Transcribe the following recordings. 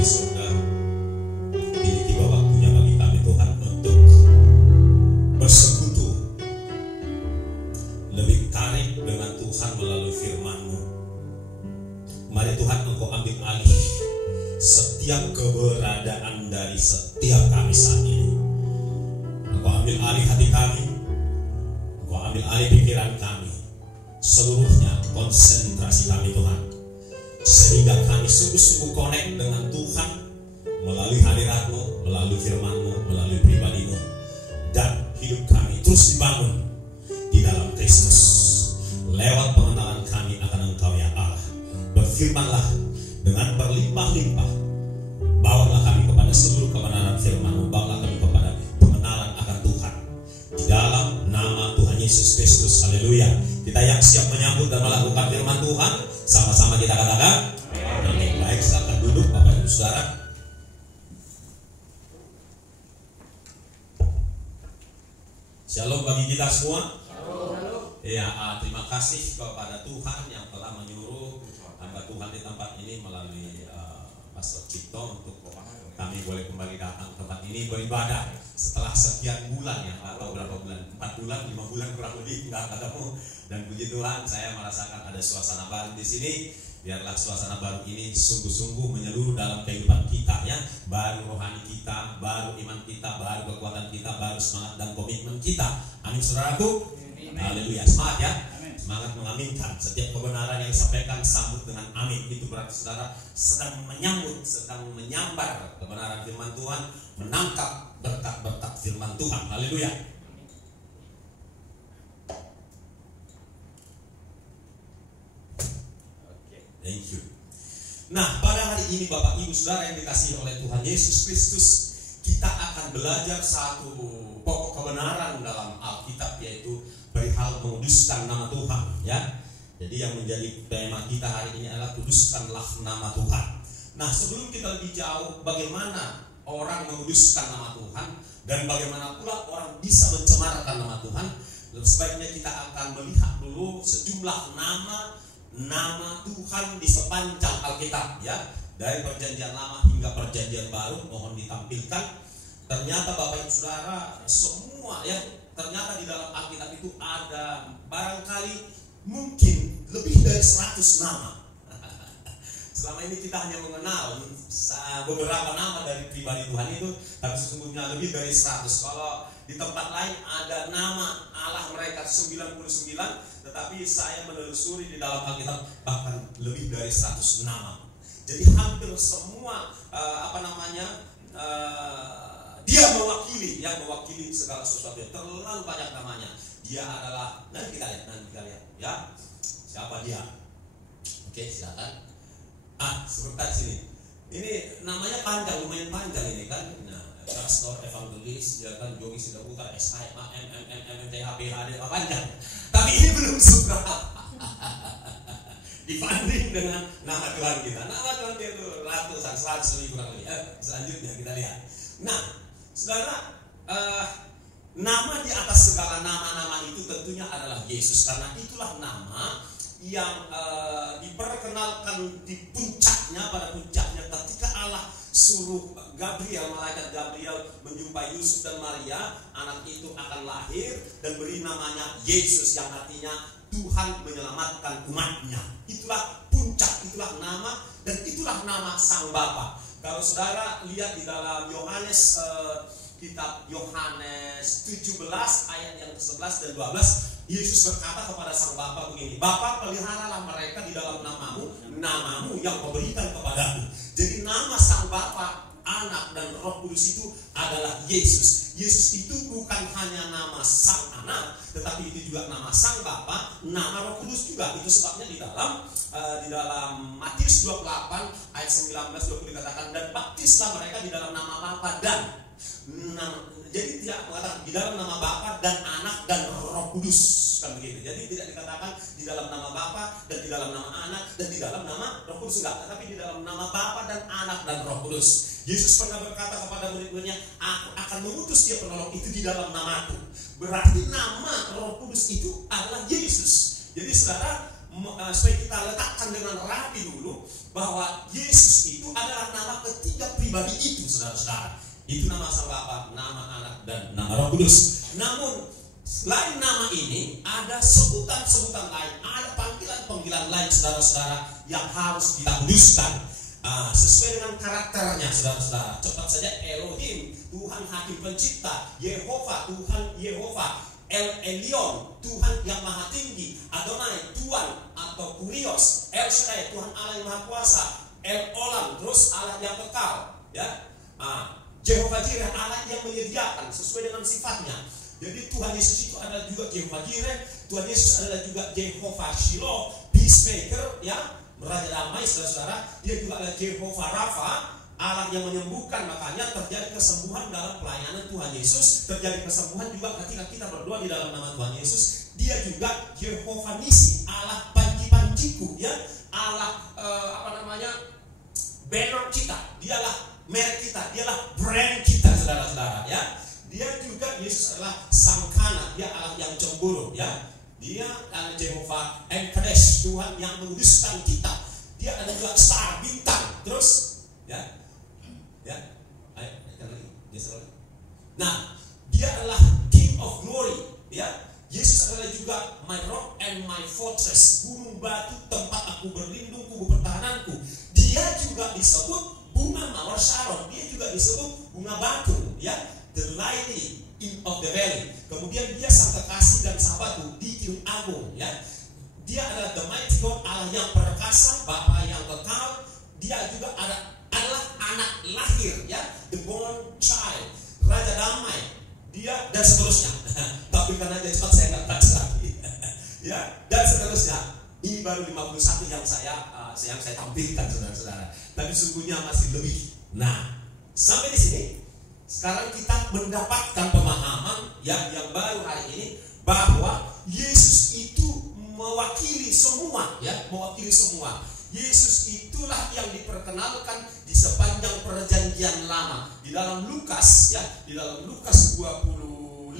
oleh saudara. Ini tiba waktunya bagi kami Tuhan untuk bersekutu lebih karib dengan Tuhan melalui firman-Mu. Mari Tuhan Engkau ambil alih setiap keberadaan dari setiap kami saat ini. Engkau ambil alih hati kami, Engkau ambil alih pikiran kami, seluruhnya konsentrasi kami Tuhan, sehingga kami sungguh-sungguh connect dengan Tuhan melalui hadirat-Mu, melalui firman-Mu, melalui pribadi-Mu, dan hidup kami terus dibangun di dalam Kristus lewat pengenalan kami akan Engkau ya Allah. Berfirmanlah dengan berlimpah-limpah, bawalah kami kepada seluruh kebenaran firman-Mu, bawalah kami kepada pengenalan akan Tuhan di dalam nama Tuhan Yesus Kristus. Haleluya. Kita yang siap menyambut dan melakukan firman Tuhan, sama-sama kita katakan amin. Baik, silakan duduk Bapak Ibu Saudara. Shalom bagi kita semua. Ya, terima kasih kepada Tuhan yang telah menyuruh hamba Tuhan di tempat ini melalui Pastor Cipto untuk kami boleh kembali datang ke tempat ini beribadah setelah sekian bulan ya, atau berapa bulan, 4 bulan, 5 bulan kurang lebih nggak ketemu. Dan puji Tuhan, saya merasakan ada suasana baru di sini. Biarlah suasana baru ini sungguh-sungguh menyeluruh dalam kehidupan kita ya, baru rohani kita, baru iman kita, baru kekuatan kita, baru semangat dan komitmen kita. Amin saudaraku. Haleluya, semangat ya. Semangat mengaminkan setiap kebenaran yang disampaikan, sambut dengan amin. Itu berarti saudara sedang menyambut, sedang menyambar kebenaran firman Tuhan, menangkap berkat-berkat firman Tuhan. Haleluya. Thank you. Nah, pada hari ini Bapak Ibu Saudara yang dikasihi oleh Tuhan Yesus Kristus, kita akan belajar satu pokok kebenaran dalam Alkitab, yaitu perihal menguduskan nama Tuhan ya. Jadi yang menjadi tema kita hari ini adalah kuduskanlah nama Tuhan. Nah, sebelum kita lebih jauh bagaimana orang menguduskan nama Tuhan dan bagaimana pula orang bisa mencemarkan nama Tuhan, sebaiknya kita akan melihat dulu sejumlah nama Tuhan di sepanjang Alkitab ya, dari perjanjian lama hingga perjanjian baru. Mohon ditampilkan. Ternyata Bapak Ibu Saudara semua ya, ternyata di dalam Alkitab itu ada barangkali mungkin lebih dari 100 nama. Selama ini kita hanya mengenal beberapa nama dari pribadi Tuhan itu, tapi sesungguhnya lebih dari 100. Kalau di tempat lain ada nama Allah mereka 99, tetapi saya menelusuri di dalam Alkitab bahkan lebih dari 100 nama. Jadi hampir semua dia mewakili segala sesuatu. Terlalu banyak namanya. Dia adalah, nanti kita lihat ya. Siapa dia? Oke, silakan. Sebentar sini. Ini namanya panjang, lumayan panjang ini kan. Nah, pastor, evangelis, ya kan, Jogi Sidaputra, SHMA, MMTHPHD, panjang. Tapi ini belum seberapa dibanding dengan nama Tuhan kita. Nama Tuhan kita itu ratusan, 100 lebih kurang lebih. Selanjutnya kita lihat. Nah, saudara, nama di atas segala nama-nama itu tentunya adalah Yesus, karena itulah nama yang diperkenalkan di puncaknya, pada puncaknya ketika Allah suruh malaikat Gabriel menjumpai Yusuf dan Maria. Anak itu akan lahir dan beri namanya Yesus, yang artinya Tuhan menyelamatkan umatnya. Itulah puncak, itulah nama, dan itulah nama Sang Bapa. Kalau saudara lihat di dalam Yohanes, kitab Yohanes 17 ayat yang ke-11 dan 12, Yesus berkata kepada Sang Bapa begini, Bapa, peliharalah mereka di dalam namamu yang kau berikan kepadaku. Jadi nama Sang Bapa, Anak dan Roh Kudus itu adalah Yesus. Yesus itu bukan hanya nama Sang Anak, tetapi itu juga nama Sang Bapa, nama Roh Kudus juga. Itu sebabnya di dalam Matius 28 ayat 19-20 dikatakan, dan baptislah mereka di dalam nama Bapa dan jadi tidak mengatakan di dalam nama Bapa dan Anak dan Roh Kudus, kan begitu. Jadi tidak dikatakan di dalam nama Bapa dan di dalam nama Anak dan di dalam nama Roh Kudus, enggak, tapi di dalam nama Bapa dan Anak dan Roh Kudus. Yesus pernah berkata kepada murid-muridnya, aku akan mengutus dia penolong itu di dalam namaku. Berarti nama Roh Kudus itu adalah Yesus. Jadi saudara, supaya kita letakkan dengan rapi dulu bahwa Yesus itu adalah nama ketiga Itu nama Sang Bapa, nama Anak, dan nama Roh Kudus. Namun selain nama ini ada sebutan-sebutan lain, ada panggilan-panggilan lain saudara-saudara yang harus kita kuduskan sesuai dengan karakternya saudara-saudara. Cepat saja, Elohim, Tuhan Hakim Pencipta; Yehova, Tuhan Yehova; El Elyon, Tuhan yang Maha Tinggi; Adonai, Tuhan atau Kurios; El Shaddai, Tuhan Allah yang Maha Kuasa; El Olam, terus Allah yang kekal, ya. Jehovah Jireh, Allah yang menyediakan sesuai dengan sifatnya. Jadi Tuhan Yesus itu adalah juga Jehovah Jireh, Tuhan Yesus adalah juga Jehovah Shiloh, Peacemaker, ya, Raja Damai saudara-saudara. Dia juga adalah Jehovah Rafa, Allah yang menyembuhkan. Makanya terjadi kesembuhan dalam pelayanan Tuhan Yesus, terjadi kesembuhan juga ketika kita berdoa di dalam nama Tuhan Yesus. Dia juga Jehovah Nisi, Allah panji-panjiku, ya, Allah banner kita, dialah merek kita, dialah brand kita saudara-saudara, ya. Dia juga, Yesus adalah Sang Kana, dia Allah yang cemburu, ya. Dia adalah Jehovah Enkadesh, Tuhan yang menguduskan kita. Dia adalah juga star, bintang. Terus, ya, ayo, nah, dia adalah King of Glory, ya. Yesus adalah juga my rock and my fortress, gunung batu tempat aku berlindung, kubu pertahananku. Dia juga disebut bunga mawar Sharon, dia juga disebut bunga batu, ya, the lily of the valley. Kemudian dia sang kekasih dan sahabatku di Gunung Agung, ya. Dia adalah the mighty God, Allah yang perkasa, Bapa yang kekal. Dia juga adalah anak lahir, ya, the born child, Raja Damai, dia dan seterusnya. Tapi karena dia cepat saya nggak baca lagi, ya, dan seterusnya. Ini baru 51 yang saya tampilkan saudara-saudara. Tapi sungguhnya masih lebih. Nah, sampai di sini sekarang kita mendapatkan pemahaman yang baru hari ini bahwa Yesus itu mewakili semua, ya, mewakili semua. Yesus itulah yang diperkenalkan di sepanjang perjanjian lama. Di dalam Lukas, ya, di dalam Lukas 25,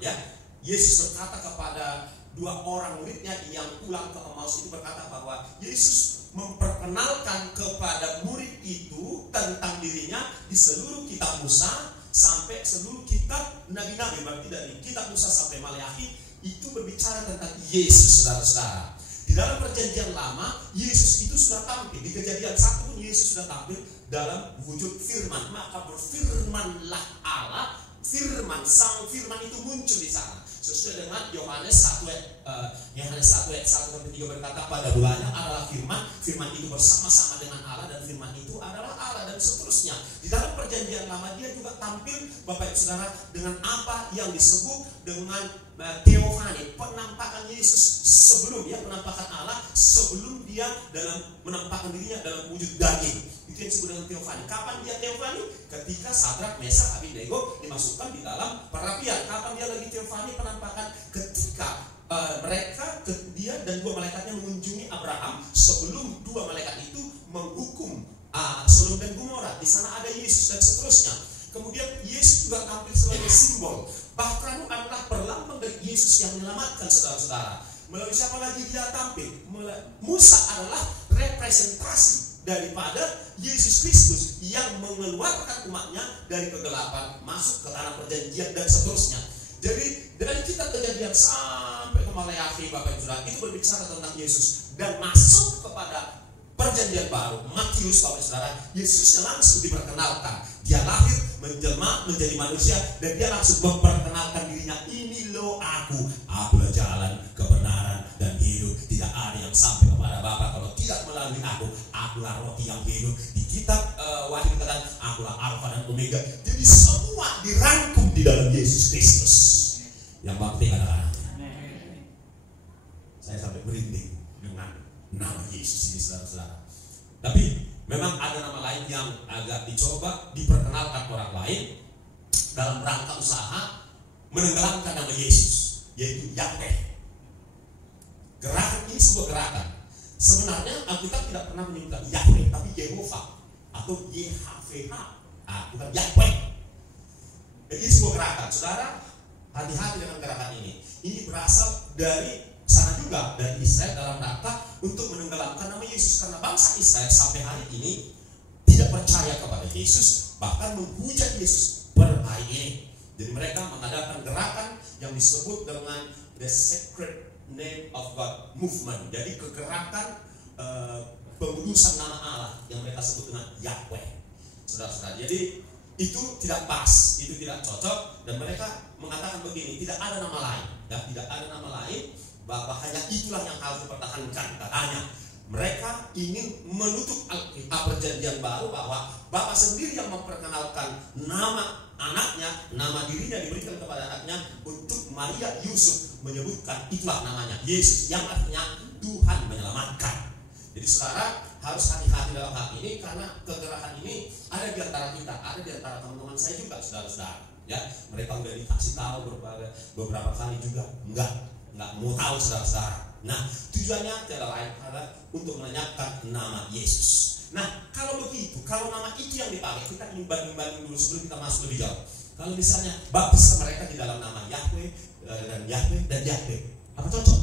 ya, Yesus berkata kepada dua orang muridnya yang pulang ke Emmaus itu, berkata bahwa Yesus memperkenalkan kepada murid itu tentang dirinya di seluruh kitab Musa sampai seluruh kitab nabi-nabi. Berarti dari kitab Musa sampai Maleakhi itu berbicara tentang Yesus saudara-saudara. Di dalam perjanjian lama Yesus itu sudah tampil. Di Kejadian 1 pun Yesus sudah tampil dalam wujud firman. Maka berfirmanlah Allah, firman, sang firman itu muncul di sana. Sesuai dengan Yohanes 1 ayat 1-3 berkata, pada mulanya adalah firman, firman itu bersama-sama dengan Allah, dan firman itu adalah Allah, dan seterusnya. Di dalam perjanjian lama dia juga tampil Bapak Ibu Saudara dengan apa yang disebut dengan teofani, penampakan Yesus sebelum dia penampakan Allah, sebelum dia dalam menampakkan dirinya dalam wujud daging. Itu yang disebut dengan teofani. Kapan dia teofani? Ketika Sadrak, Mesak, Abednego dimasukkan di dalam perapian. Kapan dia lagi teofani penampakan? Ketika dia dan dua malaikatnya mengunjungi Abraham sebelum dua malaikat itu menghukum Sodom dan Gomora. Di sana ada Yesus dan seterusnya. Kemudian Yesus juga tampil sebagai simbol. Bahkan adalah perlambang dari Yesus yang menyelamatkan saudara-saudara. Melalui siapa lagi dia tampil? Musa adalah representasi daripada Yesus Kristus yang mengeluarkan umatnya dari kegelapan masuk ke tanah perjanjian dan seterusnya. Jadi dari kitab Kejadian sampai ke Maleakhi Bapak Ibu Saudara itu berbicara tentang Yesus, dan masuk kepada perjanjian baru Matius Bapak Ibu Saudara, Yesusnya langsung diperkenalkan. Dia lahir, menjelma menjadi manusia, dan dia langsung memperkenalkan dirinya, ini loh akulah jalan, kebenaran dan hidup. Tidak ada yang sampai kepada Bapa kalau tidak melalui akulah roti yang hidup. Di kitab Wahyu dikatakan, akulah Alfa dan Omega. Jadi semua dirangkum di dalam Yesus Kristus yang bakti anak-anak. Saya sampai merinding dengan nama Yesus ini saudara-saudara. Tapi memang ada nama lain yang agak dicoba diperkenalkan orang lain dalam rangka usaha menenggelamkan nama Yesus, yaitu Yahweh. Gerakan ini sebuah gerakan. Sebenarnya Alkitab tidak pernah menyebutkan Yahweh, tapi Yehova atau YHWH, bukan Yahweh. Ini sebuah gerakan. Saudara, hati-hati dengan gerakan ini. Ini berasal dari sana juga, dari Israel, dalam rangka untuk menenggelamkan nama Yesus. Karena bangsa Israel sampai hari ini tidak percaya kepada Yesus, bahkan menghujat Yesus per hari ini. Jadi mereka mengadakan gerakan yang disebut dengan the Sacred Name of God Movement. Jadi kegerakan pengudusan nama Allah yang mereka sebut dengan Yahweh. Saudara-saudara, jadi itu tidak pas, itu tidak cocok, dan mereka mengatakan begini, tidak ada nama lain, ya, tidak ada nama lain, bahwa hanya itulah yang harus dipertahankan. Katanya mereka ingin menutup Alkitab Perjanjian Baru bahwa Bapa sendiri yang memperkenalkan nama anaknya, nama dirinya diberikan kepada anaknya untuk Maria Yusuf menyebutkan itulah namanya Yesus, yang artinya Tuhan menyelamatkan. Jadi saudara harus hati-hati dalam hal ini, karena kegerakan ini ada di antara kita, ada di antara teman-teman saya juga, saudara-saudara. Ya, mereka udah dikasih tahu beberapa kali juga, enggak mau tahu, saudara-saudara. Nah, tujuannya tidak lain adalah untuk melenyapkan nama Yesus. Nah, kalau begitu, kalau nama itu yang dipakai, kita ingin banding-banding dulu sebelum kita masuk lebih jauh. Kalau misalnya baptis mereka di dalam nama Yahweh dan Yahweh dan Yahweh, apa cocok?